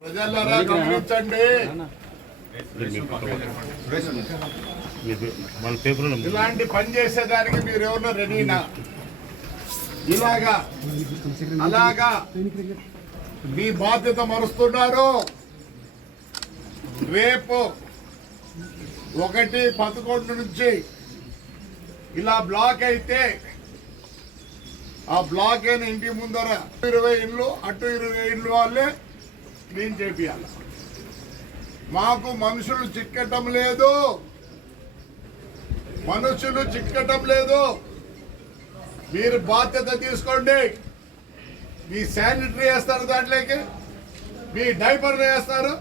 ప్రజలారా గమనించండి, ఇలాంటి పని చేసేదానికి మీరు ఎవరో రెడీనా? ఇలాగా అలాగా మీ బాధ్యత మరుస్తున్నారు. రేపు 1-11 నుంచి ఇలా బ్లాక్ అయితే ఆ బ్లాక్ అయిన ఇంటి ముందర 20 ఇళ్ళు అటు 20 ఇళ్ళు వాళ్ళే క్లీన్ చేపియాలి. మాకు మనుషులు చిక్కటం లేదు, మీరు బాధ్యత తీసుకోండి. మీ శానిటరీ వేస్తారు, దాంట్లోకి మీ డైపర్లు వేస్తారు,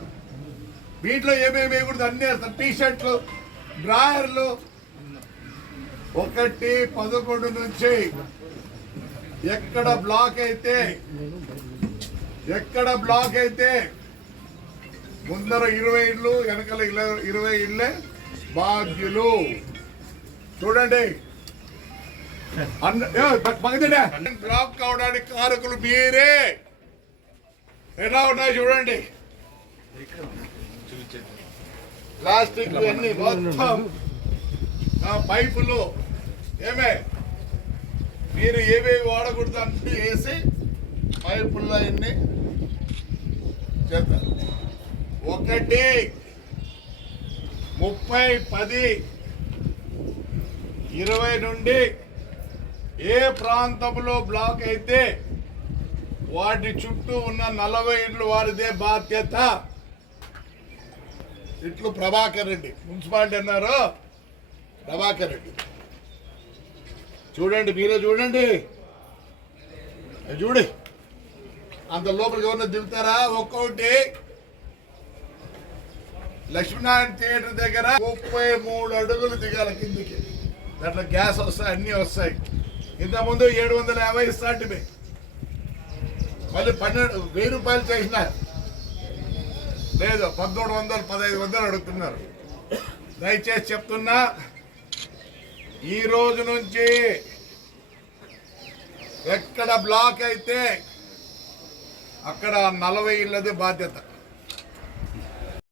వీటిలో ఏమేమి వేయకూడదు అన్నీ వేస్తారు. టీషర్ట్లు, డ్రాయర్లు. 1-11 నుంచి ఎక్కడ బ్లాక్ అయితే ముందర 20 ఇళ్ళు వెనకాల 20 ఇళ్ళే బాధ్యులు. చూడండి, బ్లాక్ కావడానికి కారకులు మీరే. ఎలా ఉన్నాయి చూడండి, ప్లాస్టిక్ అన్ని మొత్తం పైపులు మీరు ఏవేవి వాడకూడదు అన్ని వేసి పైపుల్లో అన్ని చేస్తారు. 1-30-20 నుండి ఏ ప్రాంతంలో బ్లాక్ అయితే వాటి చుట్టూ ఉన్న 40 ఇళ్ళు వారిదే బాధ్యత. ఇట్లు ప్రభాకర్ రెడ్డి, మున్సిపాలిటీ అన్నారు ప్రభాకర్ రెడ్డి. చూడండి, మీరే చూడండి, చూడి అంత లోపలికి ఎవరన్నా దిగుతారా? ఒక్కొక్కటి లక్ష్మీనారాయణ థియేటర్ దగ్గర 33 అడుగులు దిగాల కిందికి. దాంట్లో గ్యాస్ వస్తాయి, అన్నీ వస్తాయి. ఇంతకుముందు 750 ఇస్తాంటివి, మళ్ళీ 1000 రూపాయలు చేసిన లేదు, 1400-1500 అడుగుతున్నారు. దయచేసి చెప్తున్నా, ఈ రోజు నుంచి ఎక్కడ బ్లాక్ అయితే అక్కడ 40 ఇళ్ళది బాధ్యత.